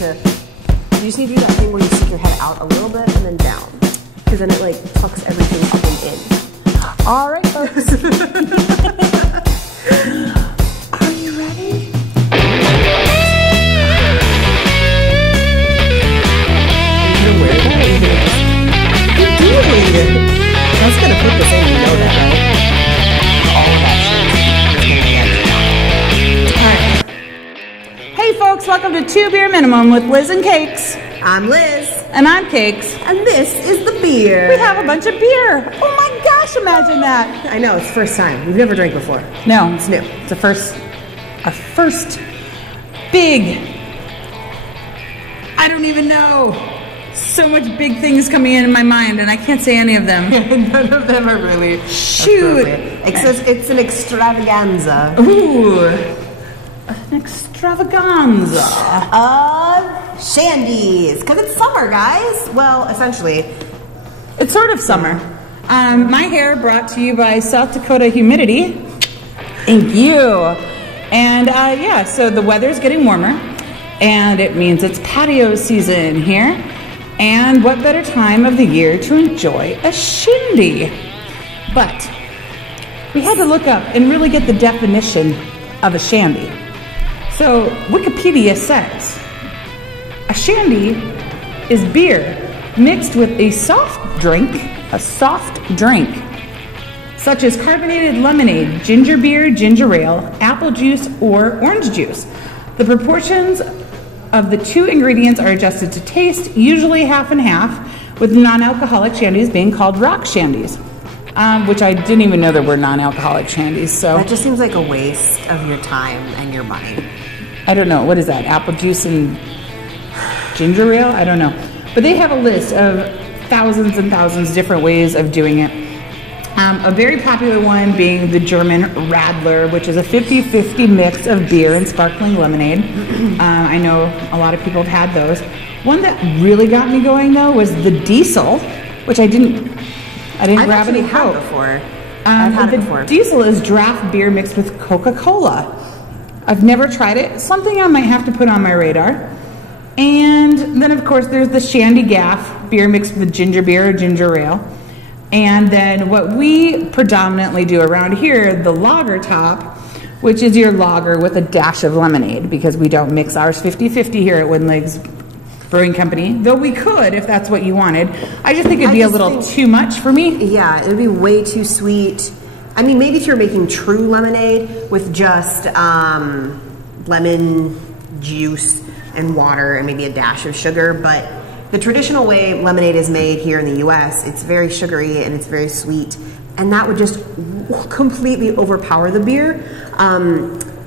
you just need to do that thing where you stick your head out a little bit and then down. Because then it like tucks everything up and in. All right, folks. Are you ready? I was gonna put this in, you know that, right? All of that shit. All right. Hey, folks, welcome to 2 Beer Minimum with Liz and Cakes. I'm Liz. And I'm Cakes. And this is the beer. We have a bunch of beer. Oh my gosh, imagine that. I know, it's the first time. We've never drank before. No. It's new. It's our first big, I don't even know. So much big things coming in my mind, and I can't say any of them. None of them are really appropriate. It's an extravaganza. Ooh, an extravaganza. Shandys, because it's summer, guys. Well, essentially. It's sort of summer. My hair brought to you by South Dakota Humidity. Thank you. And yeah, so the weather's getting warmer, and it means it's patio season here. And what better time of the year to enjoy a shindy? But we had to look up and really get the definition of a shandy. So Wikipedia says, a shandy is beer mixed with a soft drink, such as carbonated lemonade, ginger beer, ginger ale, apple juice, or orange juice. The proportions of the 2 ingredients are adjusted to taste, usually half and half, with non-alcoholic shandies being called rock shandies, which I didn't even know there were non-alcoholic shandies. So that just seems like a waste of your time and your money. I don't know. What is that? Apple juice and ginger ale? I don't know. But they have a list of thousands and thousands of different ways of doing it. A very popular one being the German Radler, which is a 50-50 mix of beer and sparkling lemonade. I know a lot of people have had those. One that really got me going though was the Diesel, which I didn't grab any Coke before. I've had it before. Diesel is draft beer mixed with Coca-Cola. I've never tried it. Something I might have to put on my radar. And then of course there's the Shandy Gaff, beer mixed with ginger beer or ginger ale. And then what we predominantly do around here, the lager top, which is your lager with a dash of lemonade, because we don't mix ours 50-50 here at Winlegs Brewing Company, though we could if that's what you wanted. I just think it'd be a little too much for me. Yeah, it would be way too sweet. I mean, maybe if you're making true lemonade with just lemon juice and water and maybe a dash of sugar, but the traditional way lemonade is made here in the US, it's very sugary and it's very sweet, and that would just completely overpower the beer.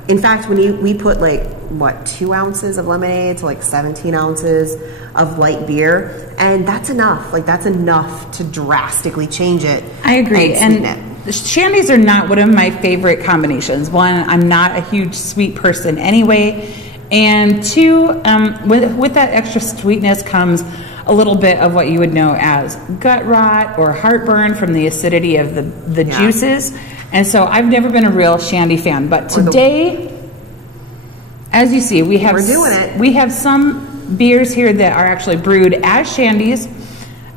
In fact, when we put like, what, 2 ounces of lemonade to like 17 ounces of light beer, and that's enough. Like, that's enough to drastically change it. I agree. And the shandies are not one of my favorite combinations. One, I'm not a huge sweet person anyway. And 2, with that extra sweetness comes a little bit of what you would know as gut rot or heartburn from the acidity of the juices. And so I've never been a real shandy fan. But today, as you see, we have some beers here that are actually brewed as shandies.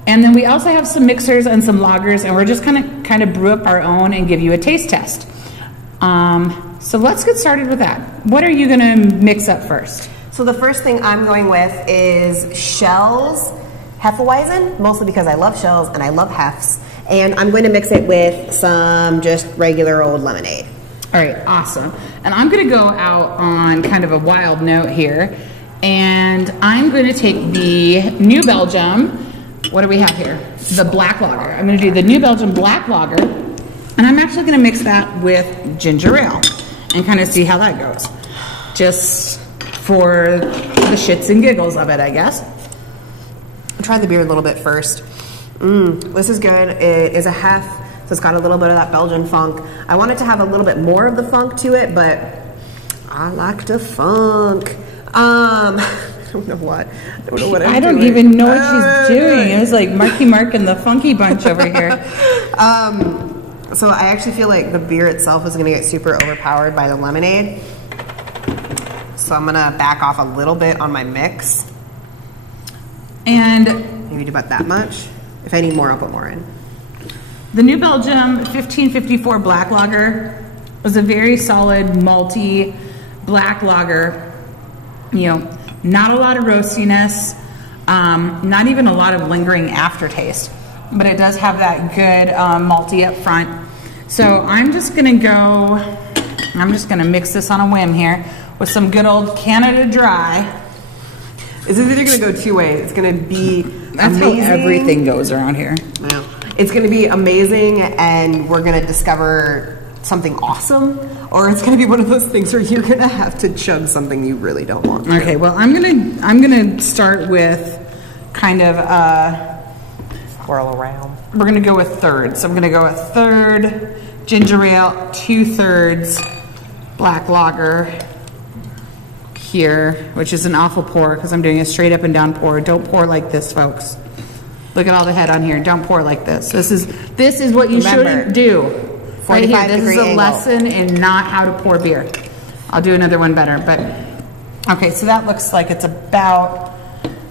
And then we also have some mixers and some lagers, and we're just kind of brew up our own and give you a taste test. So let's get started with that. What are you gonna mix up first? So the first thing I'm going with is Shell's Hefeweizen, mostly because I love Shells and I love Hefs. And I'm going to mix it with some just regular old lemonade. All right, awesome. And I'm gonna go out on kind of a wild note here. And I'm gonna take the New Belgium, what do we have here? The black lager. I'm gonna do the New Belgium black lager. And I'm actually gonna mix that with ginger ale and kind of see how that goes. Just for the shits and giggles of it, I guess. I'll try the beer a little bit first. This is good. It is a Hef, so it's got a little bit of that Belgian funk. I want it to have a little bit more of the funk to it, but I like the funk. I don't know what. I don't know what I'm doing. I don't even know what she's doing. It was like Marky Mark and the Funky Bunch over here. So I actually feel like the beer itself is going to get super overpowered by the lemonade. So I'm gonna back off a little bit on my mix. And maybe do about that much. If I need more, I'll put more in. The New Belgium 1554 Black Lager was a very solid malty black lager. You know, not a lot of roastiness, not even a lot of lingering aftertaste, but it does have that good malty up front. So I'm just gonna mix this on a whim here with some good old Canada Dry. It's either gonna go two ways. It's gonna be That's amazing. how everything goes around here. Yeah. It's gonna be amazing and we're gonna discover something awesome, or it's gonna be one of those things where you're gonna have to chug something you really don't want to. Okay, well I'm gonna start with kind of swirl around. We're gonna go with thirds. So I'm gonna go with third ginger ale, 2/3 black lager here, which is an awful pour because I'm doing a straight up and down pour. Don't pour like this, folks. Look at all the head on here. Don't pour like this. This is what you shouldn't do. Right here. This is a lesson in not how to pour beer. I'll do another one better, but okay. So that looks like it's about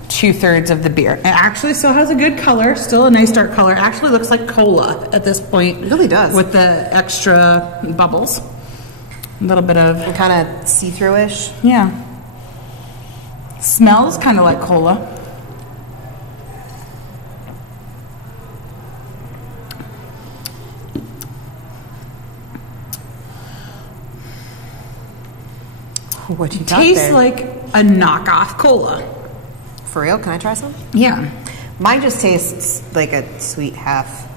2/3 of the beer. It actually still has a good color, still a nice dark color. It actually looks like cola at this point. It really does. With the extra bubbles. A little bit of kind of see-through-ish. Yeah. Smells kind of like cola. What you got Tastes there? like a knockoff cola. For real? Can I try some? Yeah. Mine just tastes like a sweet half.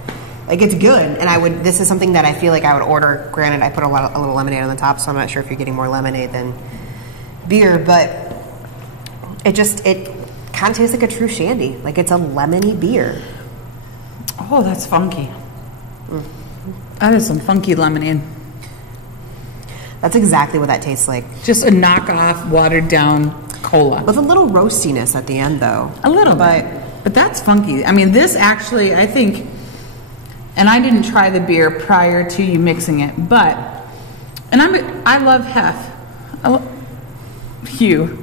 Like it's good, and this is something that I feel like I would order. Granted, I put a little lemonade on the top, so I'm not sure if you're getting more lemonade than beer, but it kind of tastes like a true shandy. Like it's a lemony beer. Oh, that's funky. That is some funky lemonade. That's exactly what that tastes like. Just a knockoff, watered down cola. With a little roastiness at the end, though. A little bit. But that's funky. I mean, this actually, I think, and I didn't try the beer prior to you mixing it, but, and I love Hef. Hugh.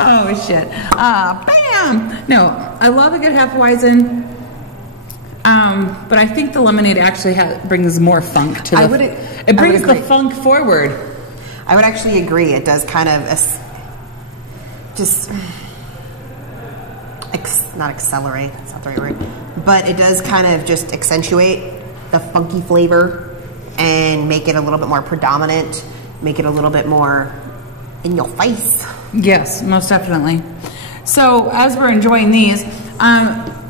Oh, shit. Bam! No, I love a good Hefeweizen. But I think the lemonade actually brings more funk to it brings the funk forward. I would actually agree. It does kind of not accelerate, that's not the right word, but it does kind of just accentuate the funky flavor and make it a little bit more predominant, make it a little bit more in your face. Yes, most definitely. So as we're enjoying these,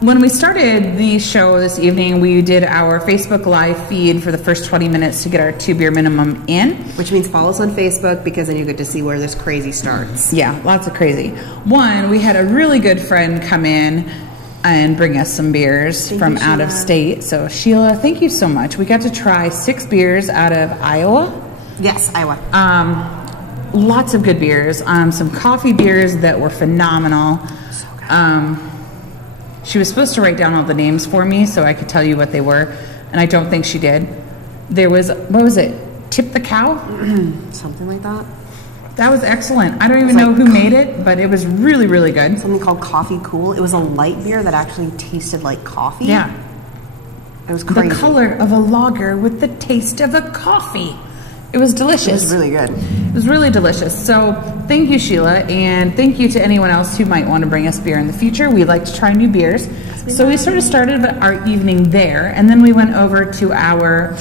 when we started the show this evening, we did our Facebook Live feed for the first 20 minutes to get our 2 beer minimum in. Which means follow us on Facebook, because then you get to see where this crazy starts. Yeah, lots of crazy. One, we had a really good friend come in and bring us some beers from out of state. So Sheila, thank you so much. We got to try 6 beers out of Iowa. Yes, Iowa. Lots of good beers. Some coffee beers that were phenomenal. So good. She was supposed to write down all the names for me so I could tell you what they were, and I don't think she did. There was, what was it? Tip the Cow? Something like that. That was excellent. I don't even know who made it, but it was really, really good. Something called Coffee Cool. It was a light beer that actually tasted like coffee. Yeah. It was crazy. The color of a lager with the taste of a coffee. It was delicious. It was really good. It was really delicious. So thank you, Sheila, and thank you to anyone else who might want to bring us beer in the future. We like to try new beers. So we sort of started our evening there, and then we went over to our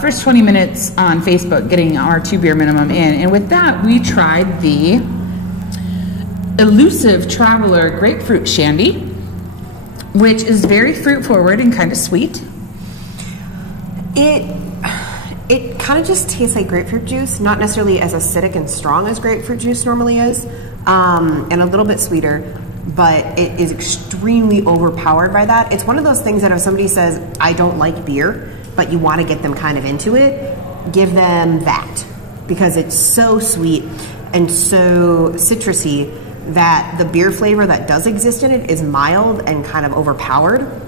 first 20 minutes on Facebook, getting our 2 beer minimum in. And with that, we tried the Elusive Traveler Grapefruit Shandy, which is very fruit forward and kind of sweet. It kind of just tastes like grapefruit juice, not necessarily as acidic and strong as grapefruit juice normally is, and a little bit sweeter, but it is extremely overpowered by that. It's one of those things that if somebody says, I don't like beer, but you want to get them kind of into it, give them that, because it's so sweet and so citrusy that the beer flavor that does exist in it is mild and kind of overpowered.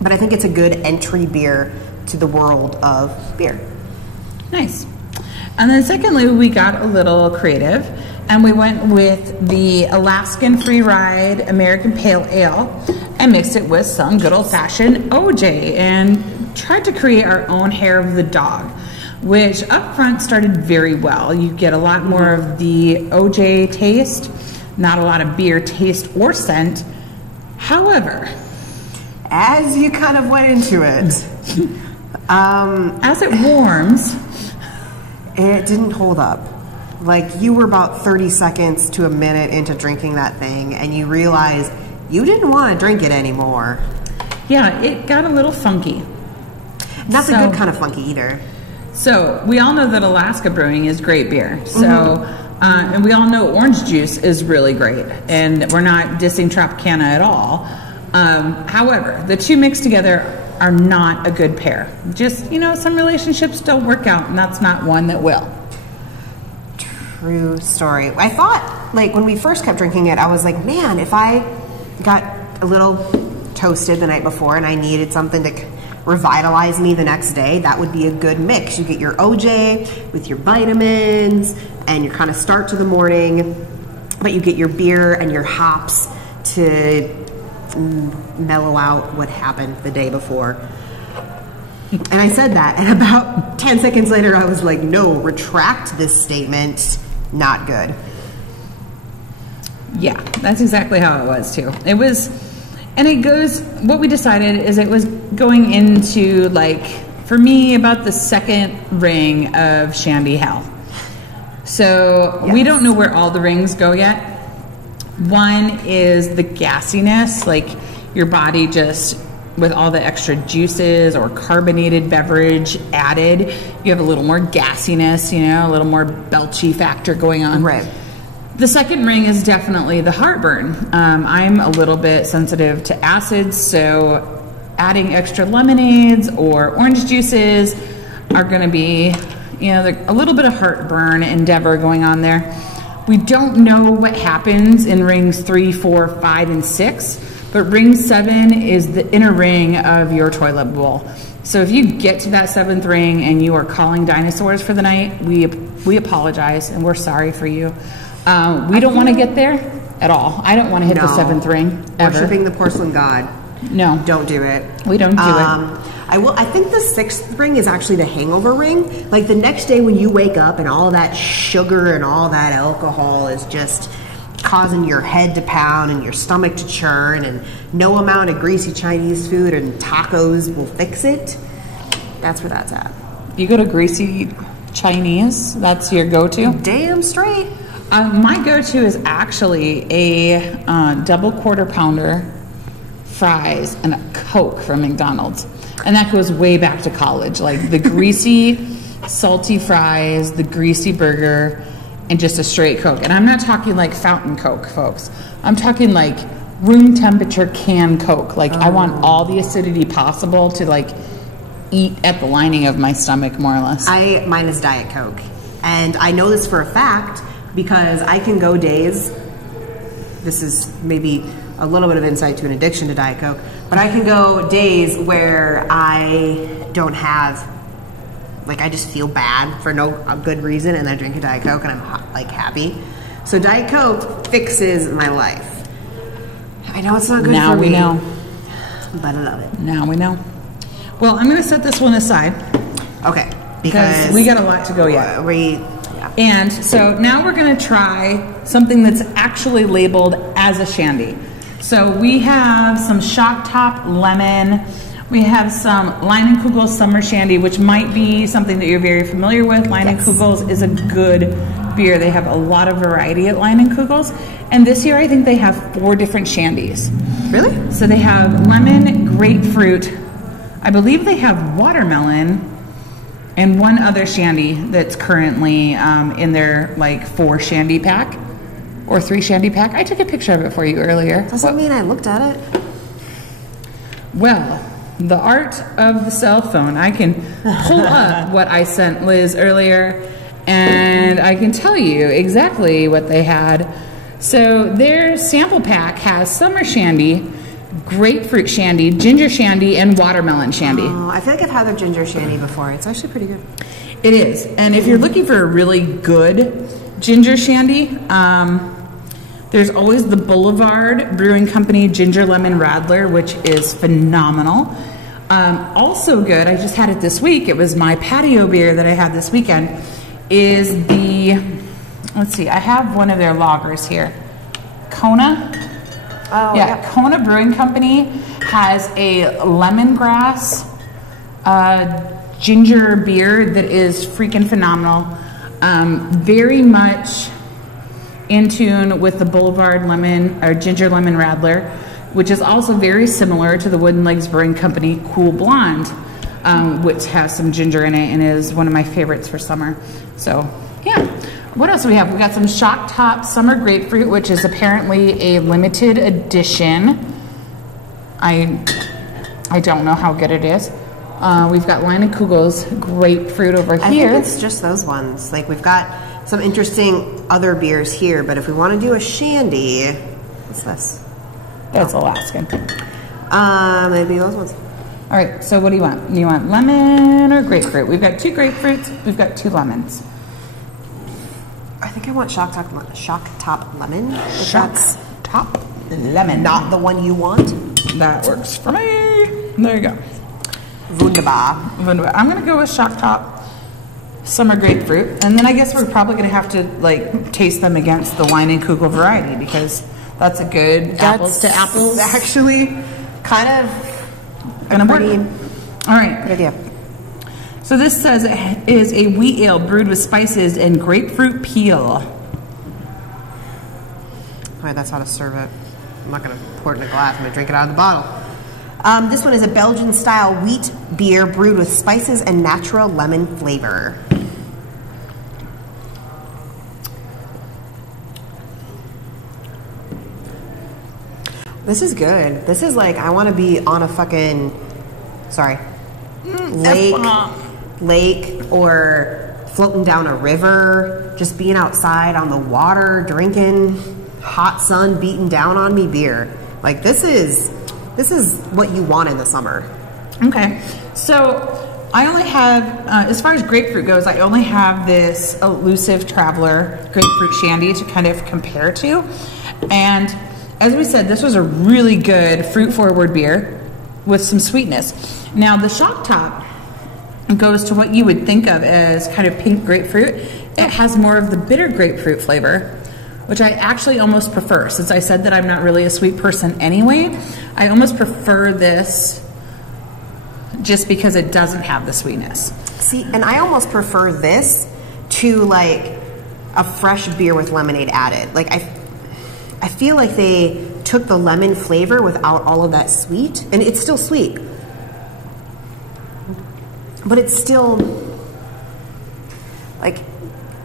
But I think it's a good entry beer to the world of beer. Nice. And then secondly, we got a little creative and we went with the Alaskan Free Ride American Pale Ale and mixed it with some good old-fashioned OJ and tried to create our own hair of the dog, which up front started very well. You get a lot more of the OJ taste, not a lot of beer taste or scent. However, as you kind of went into it, as it warms, it didn't hold up. Like, you were about 30 seconds to a minute into drinking that thing, and you realized you didn't want to drink it anymore. Yeah, it got a little funky. Not the good kind of funky either. So, we all know that Alaska Brewing is great beer. So, and we all know orange juice is really great. And we're not dissing Tropicana at all. However, the two mixed together are not a good pair. Just, you know, some relationships don't work out, and that's not one that will. True story. I thought, like, when we first kept drinking it, I was like, man, if I got a little toasted the night before and I needed something to revitalize me the next day, that would be a good mix. You get your OJ with your vitamins and your kind of start to the morning, but you get your beer and your hops to mellow out what happened the day before. And I said that, and about 10 seconds later I was like, no, retract this statement. Not good. Yeah, that's exactly how it was too. It was, and it goes, what we decided is it was going into, like, for me, about the second ring of Shandy Hell. So we don't know where all the rings go yet. One is the gassiness, like your body just, with all the extra juices or carbonated beverage added, you have a little more gassiness, you know, a little more belchy factor going on. Right. The second ring is definitely the heartburn. I'm a little bit sensitive to acids, so adding extra lemonades or orange juices are going to be, you know, a little bit of heartburn endeavor going on there. We don't know what happens in rings 3, 4, 5, and 6. But ring 7 is the inner ring of your toilet bowl. So if you get to that 7th ring and you are calling dinosaurs for the night, we apologize and we're sorry for you. We don't want to get there at all. I don't want to hit the 7th ring ever. Worshipping the porcelain god. No. Don't do it. We don't do it. I think the 6th ring is actually the hangover ring. Like, the next day when you wake up and all that sugar and all that alcohol is just causing your head to pound and your stomach to churn, and no amount of greasy Chinese food and tacos will fix it. That's where that's at. You go to greasy Chinese? That's your go-to? Damn straight. My go-to is actually a double quarter pounder, fries, and a Coke from McDonald's. And that goes way back to college. Like the greasy, salty fries, the greasy burger, and just a straight Coke. And I'm not talking like fountain Coke, folks. I'm talking like room temperature can Coke. Like I want all the acidity possible to like eat at the lining of my stomach, more or less. Mine is Diet Coke. And I know this for a fact because I can go days, this is maybe a little bit of insight to an addiction to Diet Coke, but I can go days where I don't have, like, I just feel bad for no good reason, and I drink a Diet Coke and I'm like happy. So Diet Coke fixes my life. I know it's not good now for me. Now we know. But I love it. Now we know. Well, I'm going to set this one aside. Okay. Because we got a lot to go yet. Yeah. And so now we're going to try something that's actually labeled as a shandy. So we have some Shock Top Lemon. We have some Leinenkugel's Summer Shandy, which might be something that you're very familiar with. Leinenkugel's is a good beer. They have a lot of variety at Leinenkugel's. And this year I think they have 4 different shandies. Really? So they have lemon, grapefruit, I believe they have watermelon, and one other shandy that's currently in their like 4 shandy pack or 3 shandy pack. I took a picture of it for you earlier. Doesn't mean I looked at it. Well, the art of the cell phone. I can pull up what I sent Liz earlier, and I can tell you exactly what they had. So their sample pack has summer shandy, grapefruit shandy, ginger shandy, and watermelon shandy. Oh, I feel like I've had their ginger shandy before. It's actually pretty good. It is. And if you're looking for a really good ginger shandy, there's always the Boulevard Brewing Company Ginger Lemon Radler, which is phenomenal. Also good, I just had it this week, it was my patio beer that I had this weekend, is the, let's see, I have one of their lagers here. Kona. Oh, yeah. Kona Brewing Company has a lemongrass ginger beer that is freaking phenomenal. Very much in tune with the Boulevard Lemon or Ginger Lemon Radler, which is also very similar to the Wooden Legs Brewing Company Cool Blonde, which has some ginger in it and is one of my favorites for summer. So, yeah. What else do we have? We got some Shock Top Summer Grapefruit, which is apparently a limited edition. I don't know how good it is. We've got Leinenkugel's Grapefruit over here. I think it's just those ones. Like, we've got some interesting other beers here, but if we want to do a shandy, what's this? That's Alaskan. Maybe those ones. All right, so what do you want? Do you want lemon or grapefruit? We've got 2 grapefruits, we've got 2 lemons. I think I want Shock Top Lemon. Shock Top Lemon. Not the one you want? That works for me. There you go. Wunderbar. Wunderbar. I'm going to go with Shock Top Summer Grapefruit. And then I guess we're probably going to have to, like, taste them against the Leinenkugel variety because that's a good apples to apples. Actually kind of gonna work. All right. Good idea. So this says it is a wheat ale brewed with spices and grapefruit peel. All right, that's how to serve it. I'm not going to pour it in a glass. I'm going to drink it out of the bottle. This one is a Belgian-style wheat beer brewed with spices and natural lemon flavor. This is good. This is like, I want to be on a fucking, lake or floating down a river, just being outside on the water, drinking hot sun beating down on me beer. Like, this is what you want in the summer. Okay, so I only have, as far as grapefruit goes, I only have this Elusive Traveler Grapefruit Shandy to kind of compare to. And as we said, this was a really good fruit-forward beer with some sweetness. Now, the Shock Top goes to what you would think of as kind of pink grapefruit. It has more of the bitter grapefruit flavor, which I actually almost prefer. Since I said that I'm not really a sweet person anyway, I almost prefer this just because it doesn't have the sweetness. See, and I almost prefer this to like a fresh beer with lemonade added. Like, I feel like they took the lemon flavor without all of that sweet, and it's still sweet, but it's still like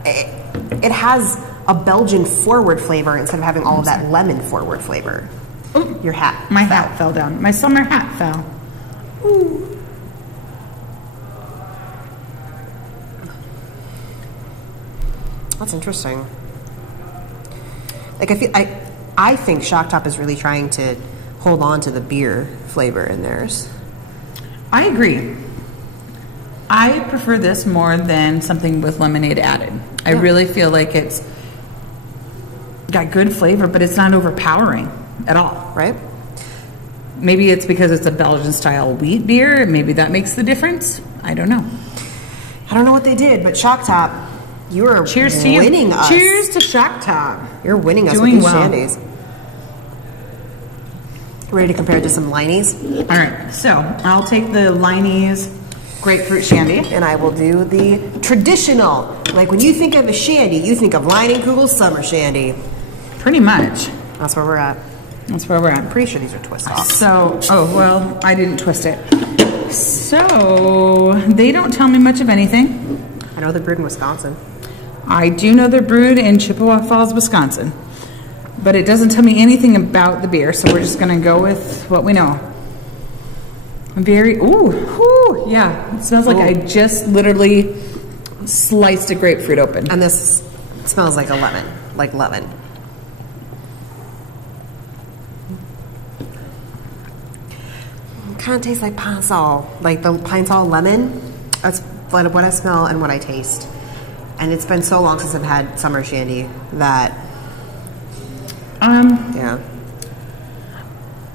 it has a Belgian forward flavor instead of having all of that lemon forward flavor. Ooh, your hat. My hat fell down. My summer hat fell. Ooh. That's interesting. Like, I think Shock Top is really trying to hold on to the beer flavor in theirs. I agree. I prefer this more than something with lemonade added. I really feel like it's got good flavor, but it's not overpowering at all. Right? Maybe it's because it's a Belgian style wheat beer. Maybe that makes the difference. I don't know. I don't know what they did, but Shock Top, you are winning us. Cheers to Shock Top. You're winning us with these shandies. Ready to compare it to some Leinies? All right, so I'll take the Leinies grapefruit shandy. And I will do the traditional. Like, when you think of a shandy, you think of Leinenkugel's summer shandy. Pretty much. That's where we're at. That's where we're at. I'm pretty sure these are twist offs. So, oh, well, I didn't twist it. So, they don't tell me much of anything. I know they're brewed in Wisconsin. I do know they're brewed in Chippewa Falls, Wisconsin. But it doesn't tell me anything about the beer, so we're just going to go with what we know. Yeah, it smells like I just literally sliced a grapefruit open. And this smells like a lemon, like lemon. It kind of tastes like Pine Sol, like the Pine Sol lemon. That's what I smell and what I taste. And it's been so long since I've had summer shandy that, yeah.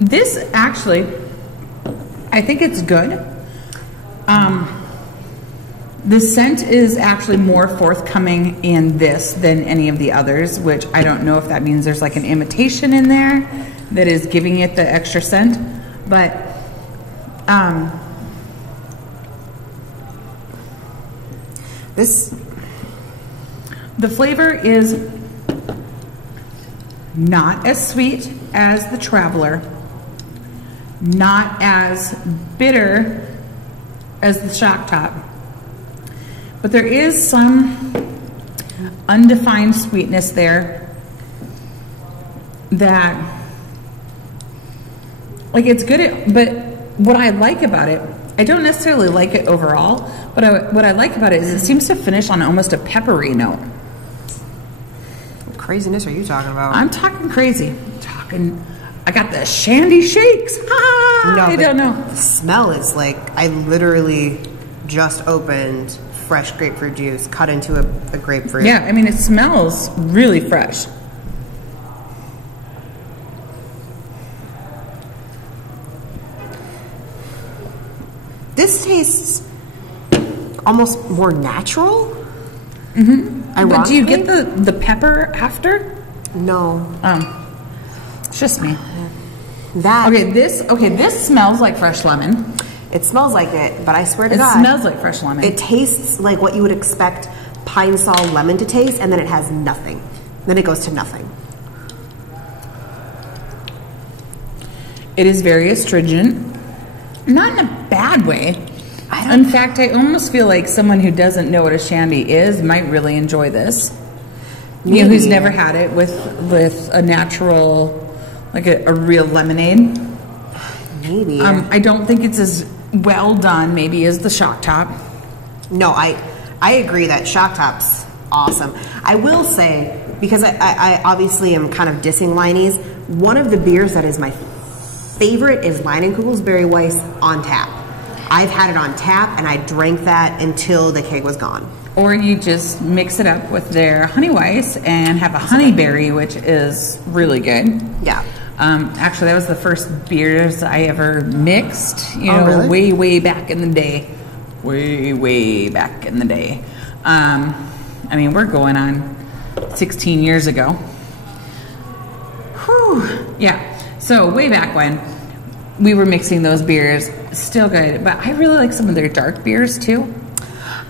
This actually, I think it's good. The scent is actually more forthcoming in this than any of the others, which I don't know if that means there's like an imitation in there that is giving it the extra scent, but the flavor is not as sweet as the Traveler, not as bitter as the Shock Top, but there is some undefined sweetness there that, like, it's good, but what I like about it, I don't necessarily like it overall, but what I like about it is it seems to finish on almost a peppery note. What craziness are you talking about? I'm talking crazy. I got the Shandy shakes. No, I don't know. The smell is like, I literally just opened fresh grapefruit juice, cut into a grapefruit. Yeah, I mean, it smells really fresh. This tastes almost more natural. But do you get the pepper after? No. It's just me. That this smells like fresh lemon. It smells like it, but I swear to God, it smells like fresh lemon. It tastes like what you would expect Pine Sol lemon to taste, and then it has nothing. Then it goes to nothing. It is very astringent, not in a bad way. In fact, I almost feel like someone who doesn't know what a shandy is might really enjoy this. You know, who's never had it with a natural, like a real lemonade. Maybe. I don't think it's as well done maybe as the Shock Top. No, I agree that Shock Top's awesome. I will say, because I obviously am kind of dissing Leinie's, one of the beers that is my favorite is Leinenkugel's Berry Weiss on tap. I've had it on tap, and I drank that until the keg was gone. Or you just mix it up with their Honey Weiss and have a honeyberry, which is really good. Yeah. Actually, that was the first beers I ever mixed, Really? way back in the day. Way back in the day. I mean, we're going on 16 years ago. Whew. Yeah. So way back when we were mixing those beers, still good. But I really like some of their dark beers too.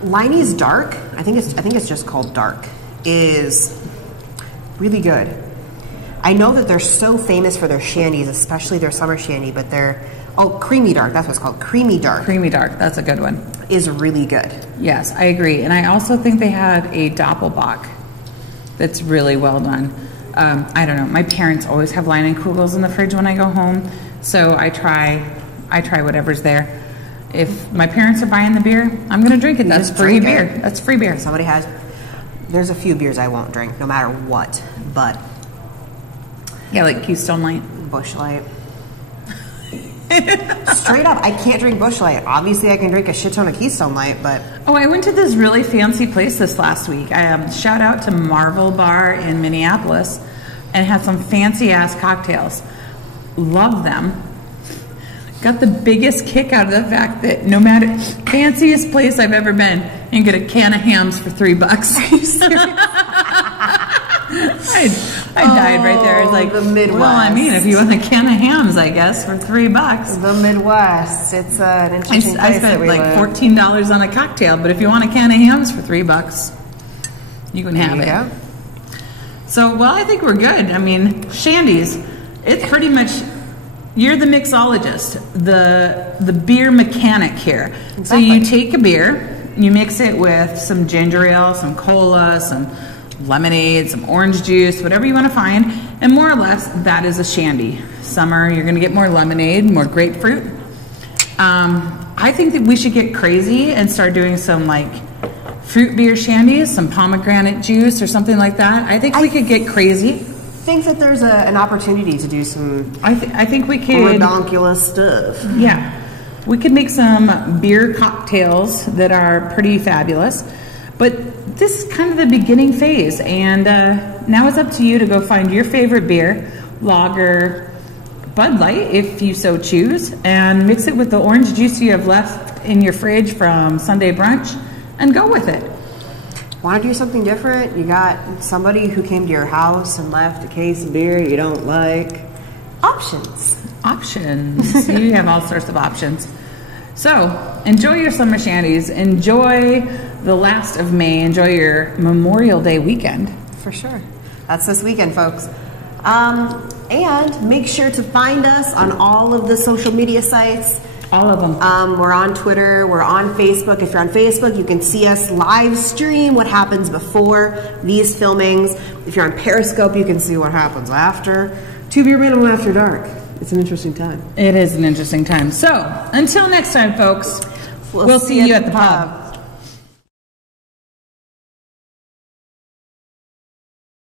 Leinie's Dark, I think it's just called Dark, is really good. I know that they're so famous for their shandies, especially their summer shandy, but Creamy Dark, that's what it's called, Creamy Dark. Creamy Dark, that's a good one. Is really good. Yes, I agree. And I also think they had a Doppelbock that's really well done. I don't know, my parents always have Leinenkugels in the fridge when I go home, so I try whatever's there. If my parents are buying the beer, I'm going to drink it. That's free beer. That's free beer. Somebody has. There's a few beers I won't drink, no matter what. But yeah, like Keystone Light, Busch Light. Straight up, I can't drink Busch Light. Obviously, I can drink a shit ton of Keystone Light, but I went to this really fancy place this last week. Shout out to Marvel Bar in Minneapolis, and had some fancy ass cocktails. Love them. Got the biggest kick out of the fact that no matter fanciest place I've ever been, you can get a can of hams for $3. Are you serious? I died right there. I was like, the Midwest. Well, I mean, if you want a can of hams, I guess for $3. The Midwest. It's an interesting place. I spent like $14 on a cocktail, but if you want a can of hams for $3, you can have it. Go. So, well, I think we're good. I mean, Shandys, it's pretty much. You're the mixologist, the beer mechanic here. Exactly. So you take a beer, you mix it with some ginger ale, some cola, some lemonade, some orange juice, whatever you want to find, and more or less that is a shandy. Summer, you're going to get more lemonade, more grapefruit. I think that we should get crazy and start doing some like fruit beer shandies, some pomegranate juice or something like that. I think we could get crazy. I think that there's an opportunity to do some I think we could redonkulous stuff. Yeah. We could make some beer cocktails that are pretty fabulous. But this is kind of the beginning phase, and now it's up to you to go find your favorite beer, lager, Bud Light if you so choose, and mix it with the orange juice you have left in your fridge from Sunday brunch, and go with it. Want to do something different? You got somebody who came to your house and left a case of beer you don't like. Options. Options. You have all sorts of options. So, enjoy your summer shandies. Enjoy the last of May. Enjoy your Memorial Day weekend. For sure. That's this weekend, folks. And make sure to find us on all of the social media sites. All of them. We're on Twitter. We're on Facebook. If you're on Facebook, you can see us live stream what happens before these filmings. If you're on Periscope, you can see what happens after. 2 Beer Minimum After Dark. It's an interesting time. It is an interesting time. So, until next time, folks, we'll see you at the pub.